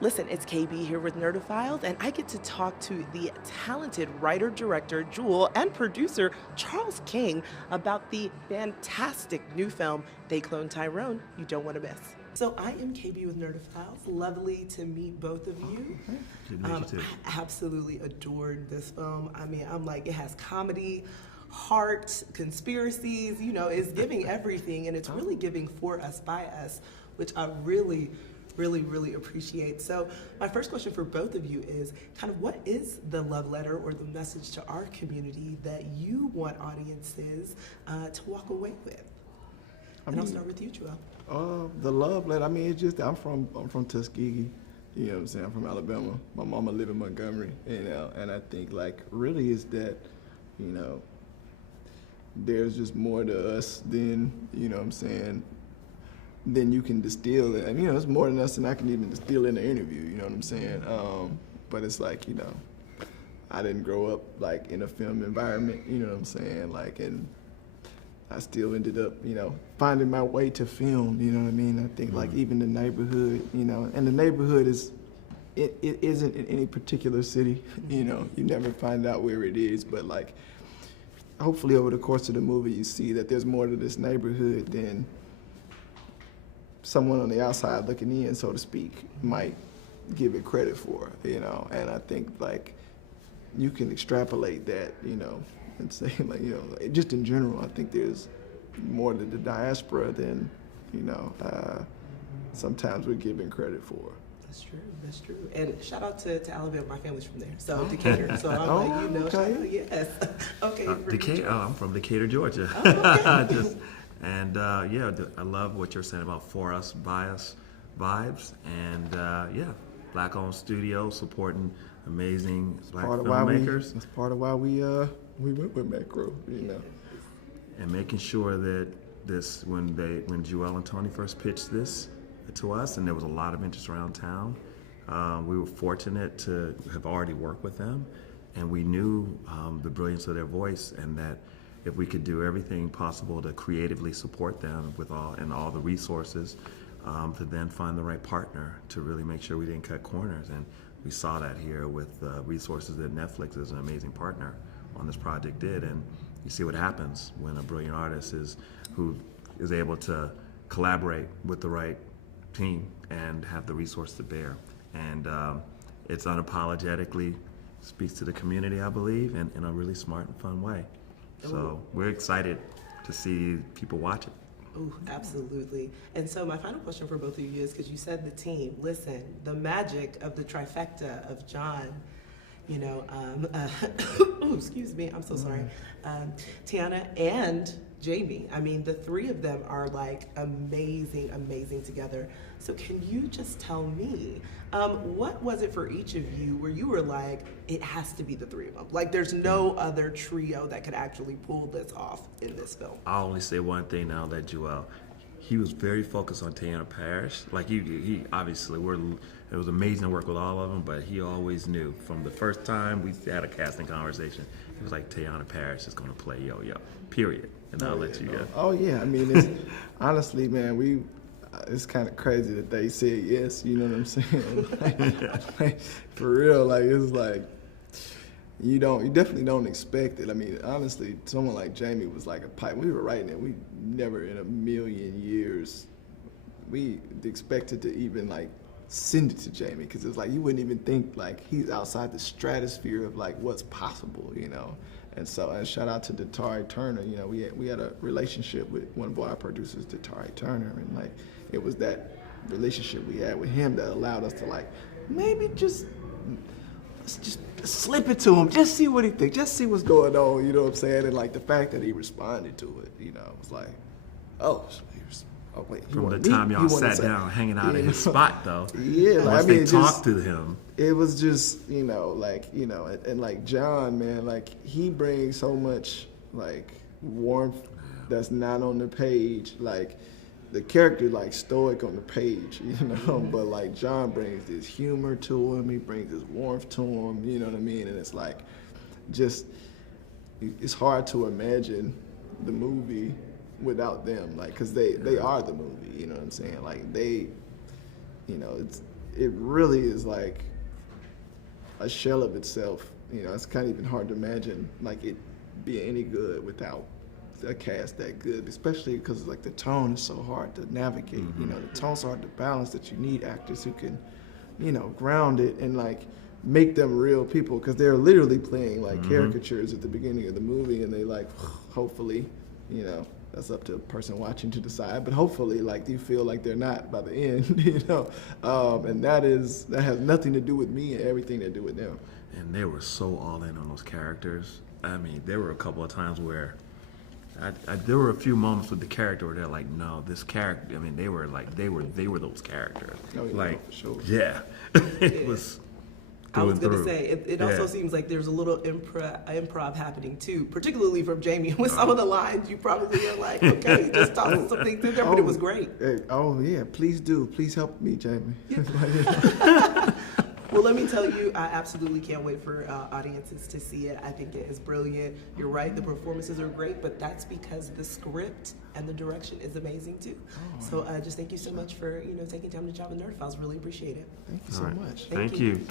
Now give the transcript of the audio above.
Listen, it's KB here with Nerdophiles, and I get to talk to the talented writer, director, Juel, and producer Charles King about the fantastic new film, They Cloned Tyrone, you don't want to miss. So I am KB with Nerdophiles. Lovely to meet both of you. Good to meet you too. I absolutely adored this film. I mean, I'm like, it has comedy, heart, conspiracies, it's giving everything, and it's really giving for us, by us, which I really appreciate. So my first question for both of you is kind of what is the love letter or the message to our community that you want audiences to walk away with? I'll start with you, Juel. The love letter, it's just, I'm from Tuskegee, you know what I'm saying? I'm from Alabama. My mama live in Montgomery, and I think really is that, there's just more to us than, than you can distill it. And, it's more than us than I can even distill in an interview, you know what I'm saying? But it's I didn't grow up in a film environment, you know what I'm saying? And I still ended up, finding my way to film, you know what I mean? I think even the neighborhood, and the neighborhood it isn't in any particular city, you never find out where it is, but hopefully over the course of the movie you see that there's more to this neighborhood than someone on the outside looking in, so to speak, might give it credit for, and I think you can extrapolate that, and say just in general, I think there's more to the diaspora than, sometimes we're given credit for. That's true. And shout out to Alabama, my family's from there, so Decatur, so I'm okay. shout out, yes. Okay. Decatur, I'm from Decatur, Georgia. Oh, okay. I love what you're saying about for us, by us vibes, and Black-owned studio supporting amazing Black filmmakers. That's part of why we went with Macro, And making sure that when Juel and Tony first pitched this to us, and there was a lot of interest around town, we were fortunate to have already worked with them, and we knew the brilliance of their voice, and that if we could do everything possible to creatively support them with all the resources, to then find the right partner to really make sure we didn't cut corners. And we saw that here with resources that Netflix as an amazing partner on this project did. And you see what happens when a brilliant artist who is able to collaborate with the right team and have the resource to bear. And it's unapologetically speaks to the community, I believe, in a really smart and fun way. So we're excited to see people watch it. Oh, absolutely. And so my final question for both of you is, because you said the team, listen, the magic of the trifecta of John, excuse me, I'm so sorry, Tiana and Jamie. I mean, the three of them are amazing together. So can you just tell me, what was it for each of you where you were like, it has to be the three of them? There's no other trio that could actually pull this off in this film. I'll only say one thing now that Juel, he was very focused on Tayana Parrish. He obviously, it was amazing to work with all of them, but he always knew from the first time we had a casting conversation, he was like, Tayana Parrish is going to play Yo-Yo, period. And I'll let you go. Oh yeah, it's, honestly, man, it's kind of crazy that they said yes, you know what I'm saying? For real, it's you definitely don't expect it. Honestly, someone like Jamie was like a pipe. We were writing it, we never in a million years, we expected to even send it to Jamie, because it was you wouldn't even think he's outside the stratosphere of what's possible, And so, and shout out to Tyrone Turner. We had a relationship with one of our producers, Tyrone Turner, and it was that relationship we had with him that allowed us to maybe let's just slip it to him, just see what he thinks, just see what's going on. You know what I'm saying? And the fact that he responded to it, was oh wait. From the time y'all sat down hanging out in his spot, though. Yeah, once they talked to him. It was just, and John, man, he brings so much warmth that's not on the page. The character stoic on the page, but John brings this humor to him, he brings this warmth to him, you know what I mean? And it's it's hard to imagine the movie without them, because they are the movie, you know what I'm saying? They, it really is like a shell of itself. You know, it's kind of even hard to imagine like it being any good without a cast that good, especially because like the tone is so hard to navigate. You know, the tone's hard to balance, that you need actors who can, you know, ground it and like make them real people, because they're literally playing like caricatures at the beginning of the movie, and they like hopefully, you know, that's up to a person watching to decide, but hopefully like you feel like they're not by the end, you know, and that has nothing to do with me and everything to do with them. And they were so all in on those characters. I mean, there were a couple of times where there were a few moments with the character where they're like, no, this character. I mean, they were those characters. Oh, yeah, like, for sure. yeah, it was. I was going to through. say, it also seems like there's a little improv happening too, particularly from Jamie. With some of the lines, you probably are like, okay, just toss some things in there, but it was great. Oh yeah, please do. Please help me, Jamie. Well, let me tell you, I absolutely can't wait for audiences to see it. I think it is brilliant. You're right, the performances are great, but that's because the script and the direction is amazing too. So just thank you so much for taking time to chat with Nerdophiles. Really appreciate it. Thank you so much. Thank you.